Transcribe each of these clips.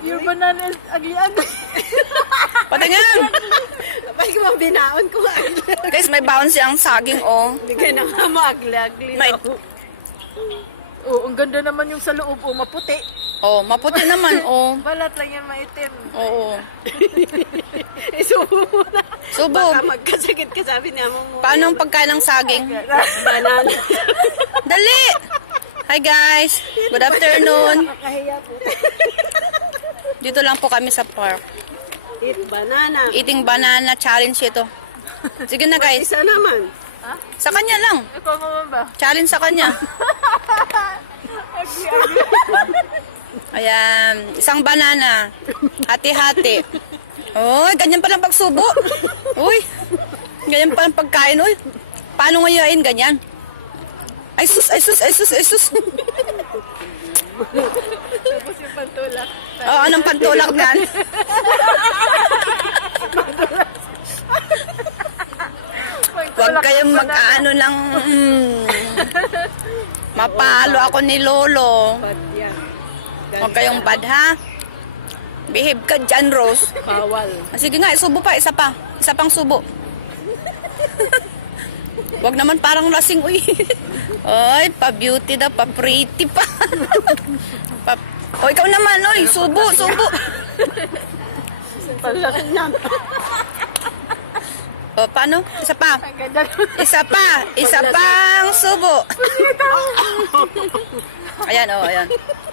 Your banana is ugly. Patingin! Kapag ko mabinaon ko Guys, may baon siyang saging, oh. Bigay na nga mo ugly. May, Oo, ang ganda naman yung sa loob. Oh, maputi. oh, maputi naman, oh. Balat lang yan maitim. Oo. Isubo mo na. Subo. Baka magkasakit ka sabi niya mo. Paano ang pagkain ng saging? Banana. Dali! Hi guys! Good afternoon! Nakakahiya po. Dito lang po kami sa park. Eat banana. Eating banana challenge ito. Sige na guys. Isa naman. Ha? Sa kanya lang. Ikaw nga ba? Challenge sa kanya. Ayan. Isang banana. Hati-hati. Uy, ganyan palang pagsubo. Uy. Ganyan palang pagkain. Uy. Paano ngayon? Ganyan. Ay sus, ay sus, ay sus, ay sus. Tapos yung pantulak. Oo, anong pantulak yan? Huwag kayong mag-ano ng... mapalo ako ni Lolo. Huwag kayong bad, ha? Behave ka dyan, Rose. Bawal. Sige nga, subo pa. Isa pa. Isa pang subo. Huwag naman parang lasing, uy. Ay, pa-beauty daw, pa-pretty pa. O, ikaw naman, uy. Subo, subo. Palaking na. O, paano? Isa pa. Isa pa. Isa pang subo. Ayan, o, ayan.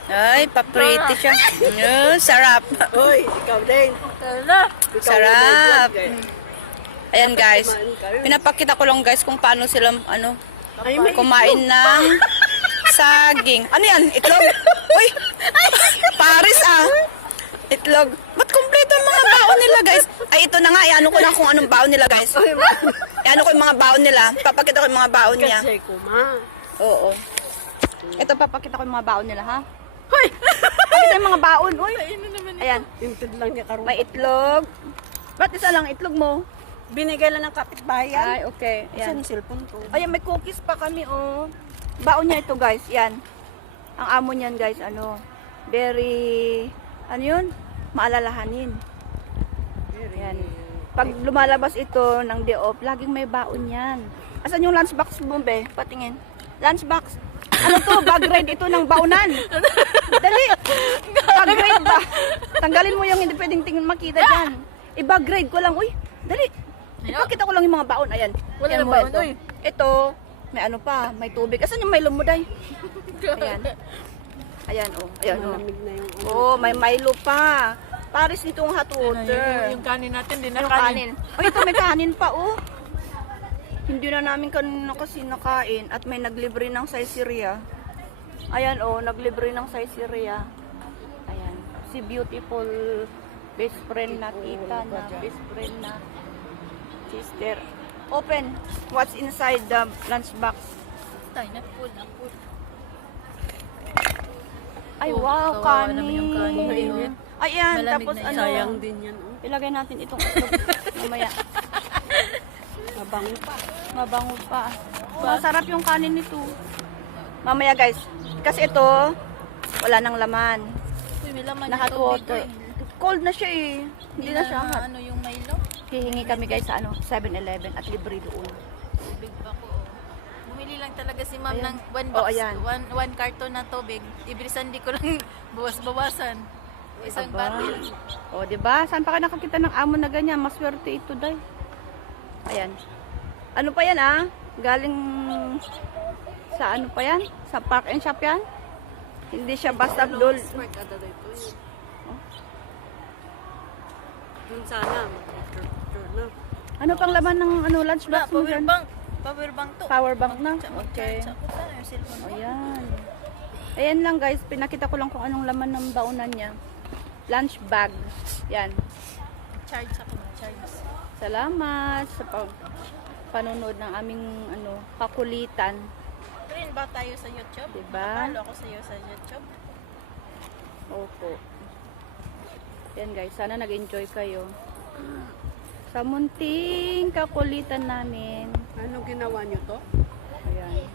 Ay, pa-pretty siya. Sarap. Uy, ikaw din. Sarap. Ayan guys, pinapakita ko lang guys kung paano sila kumain ng saging. Ano yan? Itlog? Uy! Paris ah! Itlog. Ba't kompleto ang mga baon nila guys? Ay ito na nga, iano ko lang kung anong baon nila guys. Iano ko yung mga baon nila. Papakita ko yung mga baon niya. Kasi kuma. Oo. Ito papakita ko yung mga baon nila ha. Hoy! Pakita yung mga baon. Uy! Ayan. Tinted lang niya karoon. May itlog. Ba't isa lang itlog mo? Binigay lang ng kapitbayan. Ay, okay. Yan. Yan. Saan cellphone ko? Ayan, may cookies pa kami, oh. Baon niya ito, guys. Yan. Ang amo niyan, guys, very, yun? Maalalahanin. Yan. Pag lumalabas ito ng day off, laging may baon yan. Asan yung lunchbox mo, be? Patingin. Lunchbox. Ano to? Bag ride ito ng baonan. Dali. Bag ride ba? Tanggalin mo yung hindi pwedeng makita dyan. I-bag ride ko lang. Uy, dali. Ipakita ko lang yung mga baon. Ayan. Wala Ayan na mo baon, ito. uy. Ito, may ano pa, may tubig. Asan yung Milo mo, day? Ayan. Ayan, oh. Ayan, oh. Malamig na yung Oh, may Milo pa. Paris nitong hot water. Yung kanin natin, din na Ano kanin? Oh, ito may kanin pa, oh. Hindi na namin kanina kasi nakain at may naglibre ng Saizeriya. Ayan, oh, naglibre ng Saizeriya. Ayan. Si beautiful best friend na tita na best friend na sister. Open. What's inside the lunchbox? Tayo na food. Ay, Oh, wow, kawawa kanin. naman yung kanin ngayon. Ayan, Malamig tapos na ano, sayang din yan. Oh. ilagay natin itong itlog mamaya. Mabango pa. Mabango pa. Masarap yung kanin nito. Mamaya guys, kasi ito, wala nang laman. Uy, may laman Na hot water. Cold na siya eh. Hindi na siya hot. Ano yung Milo? Hihingi kami guys sa 7-Eleven at libre doon. Tubig pa ko. Bumili lang talaga si ma'am Ayan. ng one Oh, box, ayan. one carton na tubig. Ibilisan di ko lang bawas-bawasan. Isang Aba. bottle. O, di ba? Saan pa ka nakakita ng amo na ganyan? Maswerte ito, day. Ayan. Ano pa yan, ah? Galing sa ano pa yan? Sa Park and Shop yan? Hindi siya basta dul. Smart ada dito. Dun sana. Na. Ano pang laman ng lunchbox mo Power dyan? bank. Power bank to. Power bank na? Okay. Sa ko sana yung cellphone mo. Ayan. Ayan lang guys, pinakita ko lang kung anong laman ng baonan niya. Lunch bag. Yan. Charge ako. Charge. Salamat sa panonood ng aming kakulitan. Train ba tayo sa YouTube? Diba? Follow ako sa iyo sa YouTube. Opo. Yan guys, sana nag-enjoy kayo. Sa munting kakulitan namin. Ano ginawa niyo to? Ayan.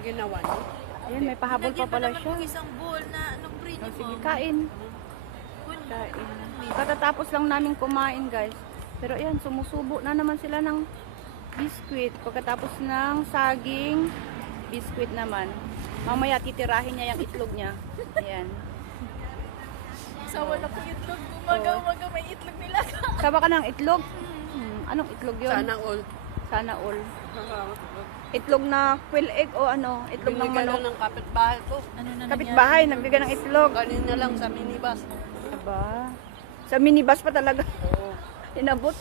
Ginawa niyo? Ayan, may pahabol pa pala siya. Isang bowl na anong O, premium sige, kain. Uy, kain. Katatapos lang namin kumain, guys. Pero ayan, sumusubo na naman sila ng biskwit. Pagkatapos ng saging, biskwit naman. Mamaya titirahin niya yung itlog niya. Ayan. Sawa na po itlog. Umaga-umaga may itlog nila. Sawa ka ng itlog? Anong itlog yun? Sana all. Sana all. Itlog na quail egg o ano? Itlog ng Binigyan manok. lang ng kapitbahay ko. Ano na Kapitbahay, nagbigay ng itlog. Kanina lang sa minibus. Aba. Sa minibus pa talaga. Oo. Inabot.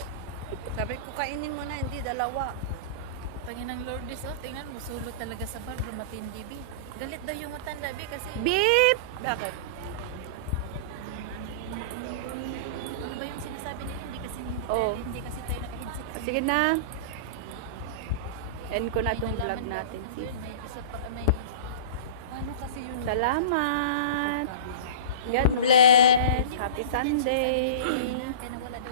Sabi ko, kainin mo na, hindi dalawa. Panginang Lourdes, oh, tingnan mo, sulot talaga sa bar, matindi, Bi. Galit daw yung matanda, Bi, kasi Beep! Bakit? ano ba yung sinasabi nila? Oo. Hindi kasi tayo naka-headset. Sige na. End ko na itong vlog Nalaman natin. daw, Sis. may isa pa, may Ano kasi yun? Salamat. God bless. Happy Sunday. kaya nawala daw